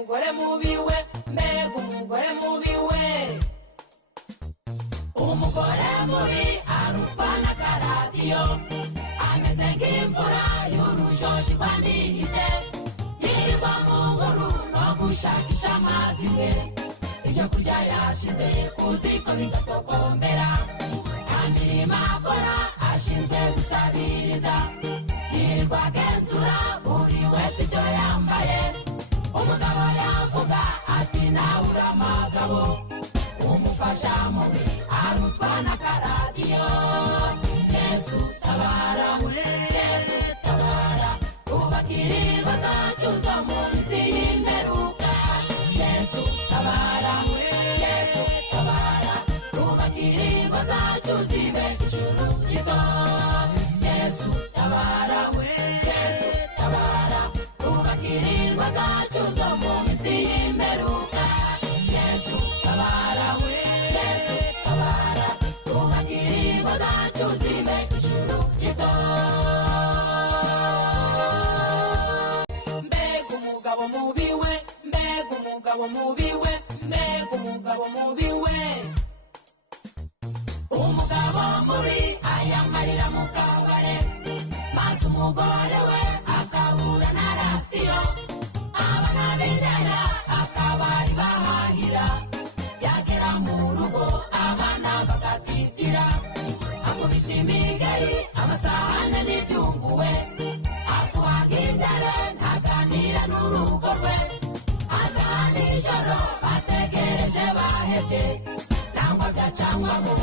umugore mubi we, mbega umugore mubi we. Umugore mubi arutwa n'akaradiyo, ameze nk'imvura y'urujoshi rwanihite, yirirwa mu nkuru no gushakisha amazi we, ibyo kurya yashize ku ziko bigatokombera, kandi imakora ashinzwe gusabiriza, yirirwa agenzura buri wese ibyo yambaye. Umugabo yavuga ati nawe uri amagabo, umufasha mubi arutwa n'akaradiyo. Yesu tabara, Yesu tabara, ubakira ingo zacu zo mu minsi y'imperuka. Yesu tabara, Yesu tabara, ubakira ingo zacu zibe ijuru rito. Yesu tabara, Yesu tabara, ubakira ingo zacu zo mu minsi y'imperuka. Yesu tabara, Yesu tabara, ubakira ingo zacu zibe ijuru rito. Mbega umugabo mubi we, mbega umugabo mubi we, mbega umugabo mubi we. Umugabo mubi ayamarira mu kabare, maze umugore we akabura na rasiyo, abana b'indaya akabari bahahira, yagera mu rugo abana bagatitira, akubita imigeri amasahane n'ibyunguwe, akuhaga indere ntaganira n'urugo rwe, ataha nijoro bategereje bahebye, cyangwa bwacangwa ngo